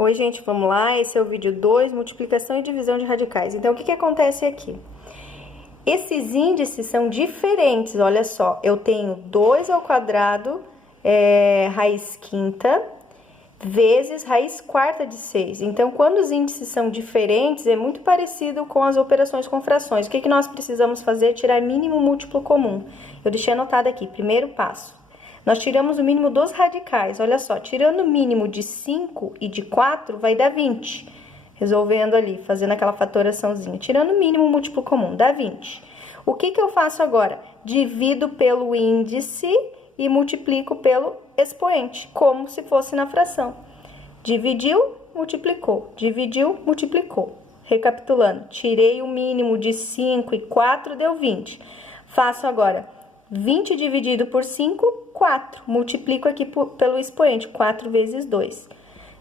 Oi, gente, vamos lá. Esse é o vídeo 2, multiplicação e divisão de radicais. Então, o que acontece aqui? Esses índices são diferentes, olha só. Eu tenho 2 ao quadrado, raiz quinta, vezes raiz quarta de 6. Então, quando os índices são diferentes, é muito parecido com as operações com frações. O que nós precisamos fazer? Tirar mínimo múltiplo comum. Eu deixei anotado aqui, primeiro passo. Nós tiramos o mínimo dos radicais, olha só, tirando o mínimo de 5 e de 4, vai dar 20. Resolvendo ali, fazendo aquela fatoraçãozinha, tirando o mínimo múltiplo comum, dá 20. O que eu faço agora? Divido pelo índice e multiplico pelo expoente, como se fosse na fração. Dividiu, multiplicou, dividiu, multiplicou. Recapitulando, tirei o mínimo de 5 e 4, deu 20. Faço agora 20 dividido por 5, 4. Multiplico aqui pelo expoente, 4 vezes 2.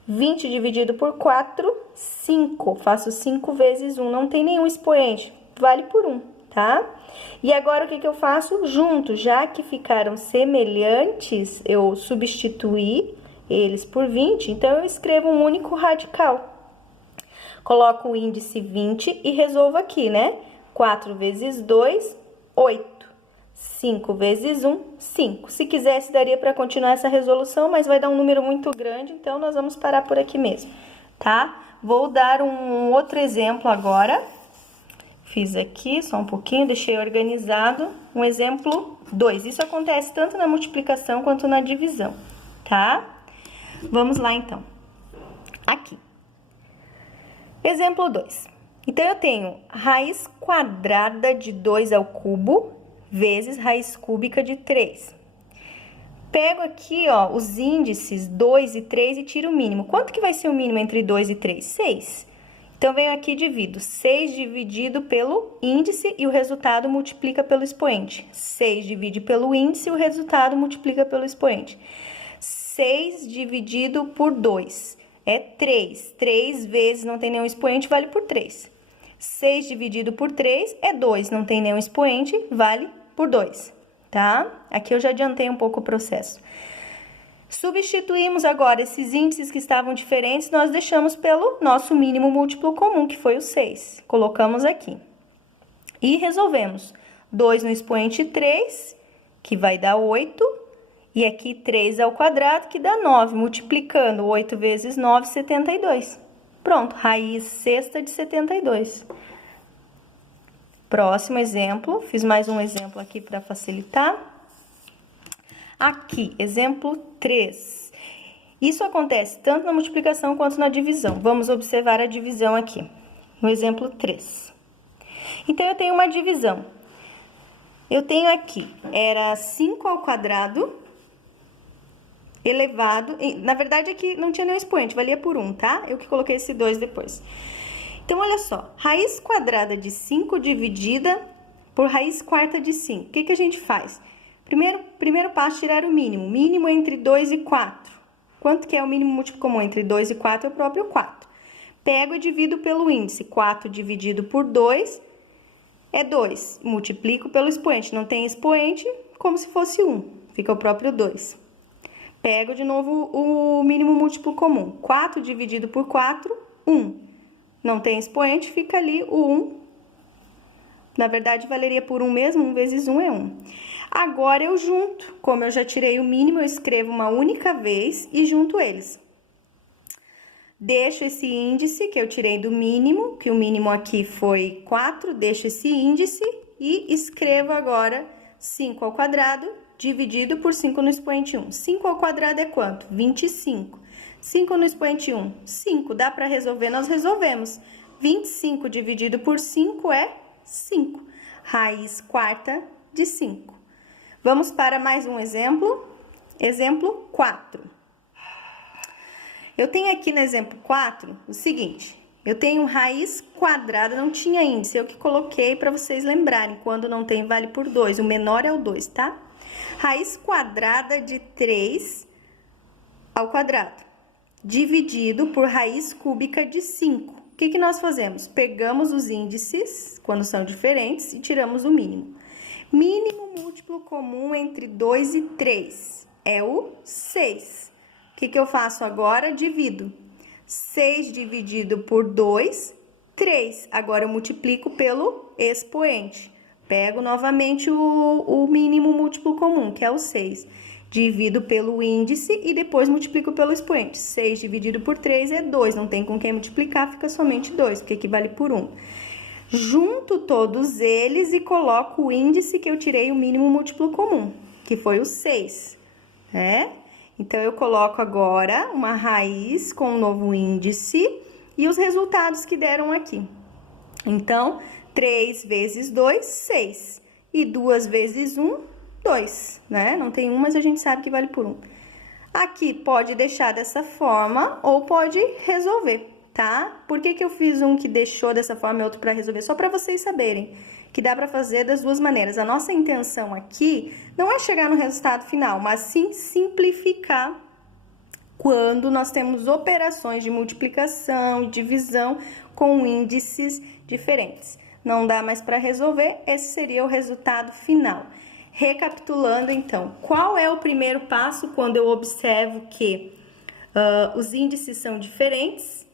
20 dividido por 4, 5. Faço 5 vezes 1, não tem nenhum expoente, vale por 1, tá? E agora, o que eu faço? Junto, já que ficaram semelhantes, eu substituí eles por 20, então eu escrevo um único radical. Coloco o índice 20 e resolvo aqui, né? 4 vezes 2, 8. 5 vezes 1, 5. Se quisesse, daria para continuar essa resolução, mas vai dar um número muito grande, então nós vamos parar por aqui mesmo, tá? Vou dar um outro exemplo agora. Fiz aqui, só um pouquinho, deixei organizado. Um exemplo 2. Isso acontece tanto na multiplicação quanto na divisão, tá? Vamos lá, então. Aqui. Exemplo 2. Então, eu tenho raiz quadrada de 2 ao cubo vezes raiz cúbica de 3. Pego aqui, ó, os índices 2 e 3 e tiro o mínimo. Quanto que vai ser o mínimo entre 2 e 3? 6. Então, venho aqui e divido. 6 dividido pelo índice e o resultado multiplica pelo expoente. 6 divide pelo índice e o resultado multiplica pelo expoente. 6 dividido por 2 é 3. 3 vezes não tem nenhum expoente, vale por 3. 6 dividido por 3 é 2, não tem nenhum expoente, vale por 2, tá? Aqui eu já adiantei um pouco o processo. Substituímos agora esses índices que estavam diferentes, nós deixamos pelo nosso mínimo múltiplo comum, que foi o 6. Colocamos aqui. E resolvemos. 2 no expoente 3, que vai dar 8, e aqui 3 ao quadrado, que dá 9. Multiplicando 8 vezes 9, 72. Pronto, raiz sexta de 72. Próximo exemplo, fiz mais um exemplo aqui para facilitar. Aqui, exemplo 3. Isso acontece tanto na multiplicação quanto na divisão. Vamos observar a divisão aqui, no exemplo 3. Então, eu tenho uma divisão. Eu tenho aqui, era 5 ao quadrado elevado, na verdade aqui não tinha nenhum expoente, valia por 1, tá? Eu que coloquei esse 2 depois. Então, olha só, raiz quadrada de 5 dividida por raiz quarta de 5. O que a gente faz? Primeiro passo, tirar o mínimo. Mínimo entre 2 e 4. Quanto que é o mínimo múltiplo comum entre 2 e 4? É o próprio 4. Pego e divido pelo índice. 4 dividido por 2 é 2. Multiplico pelo expoente. Não tem expoente, como se fosse 1. Fica o próprio 2. Pego de novo o mínimo múltiplo comum. 4 dividido por 4, 1. Não tem expoente, fica ali o 1. Na verdade, valeria por 1 mesmo, 1 vezes 1 é 1. Agora, eu junto. Como eu já tirei o mínimo, eu escrevo uma única vez e junto eles. Deixo esse índice que eu tirei do mínimo, que o mínimo aqui foi 4, deixo esse índice e escrevo agora 5 ao quadrado dividido por 5 no expoente 1. 5 ao quadrado é quanto? 25. 5 no expoente 1, 5. Dá para resolver? Nós resolvemos. 25 dividido por 5 é 5. Raiz quarta de 5. Vamos para mais um exemplo. Exemplo 4. Eu tenho aqui no exemplo 4 o seguinte. Eu tenho raiz quadrada, não tinha índice. Eu que coloquei para vocês lembrarem. Quando não tem, vale por 2. O menor é o 2, tá? Raiz quadrada de 3 ao quadrado, dividido por raiz cúbica de 5. O que nós fazemos? Pegamos os índices, quando são diferentes, e tiramos o mínimo. Mínimo múltiplo comum entre 2 e 3 é o 6. O que eu faço agora? Divido. 6 dividido por 2, 3. Agora, eu multiplico pelo expoente. Pego novamente o mínimo múltiplo comum, que é o 6. Divido pelo índice e depois multiplico pelo expoente. 6 dividido por 3 é 2. Não tem com quem multiplicar, fica somente 2, porque equivale por 1. Junto todos eles e coloco o índice que eu tirei o mínimo múltiplo comum, que foi o 6, né? Então, eu coloco agora uma raiz com um novo índice e os resultados que deram aqui. Então, 3 vezes 2, 6. E 2 vezes 1, 2, né? Não tem 1, mas a gente sabe que vale por 1. Aqui pode deixar dessa forma ou pode resolver, tá? Por que eu fiz um que deixou dessa forma e outro para resolver? Só para vocês saberem que dá para fazer das duas maneiras. A nossa intenção aqui não é chegar no resultado final, mas sim simplificar quando nós temos operações de multiplicação e divisão com índices diferentes. Não dá mais para resolver, esse seria o resultado final. Recapitulando, então, qual é o primeiro passo quando eu observo que os índices são diferentes?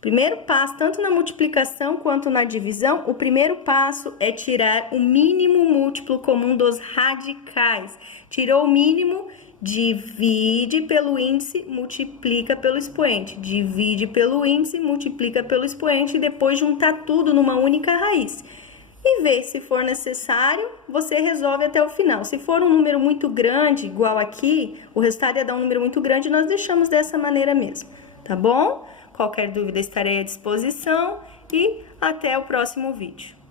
Primeiro passo, tanto na multiplicação quanto na divisão, o primeiro passo é tirar o mínimo múltiplo comum dos radicais. Tirou o mínimo, divide pelo índice, multiplica pelo expoente. Divide pelo índice, multiplica pelo expoente e depois juntar tudo numa única raiz. E ver se for necessário, você resolve até o final. Se for um número muito grande, igual aqui, o resultado ia dar um número muito grande, nós deixamos dessa maneira mesmo, tá bom? Qualquer dúvida estarei à disposição e até o próximo vídeo.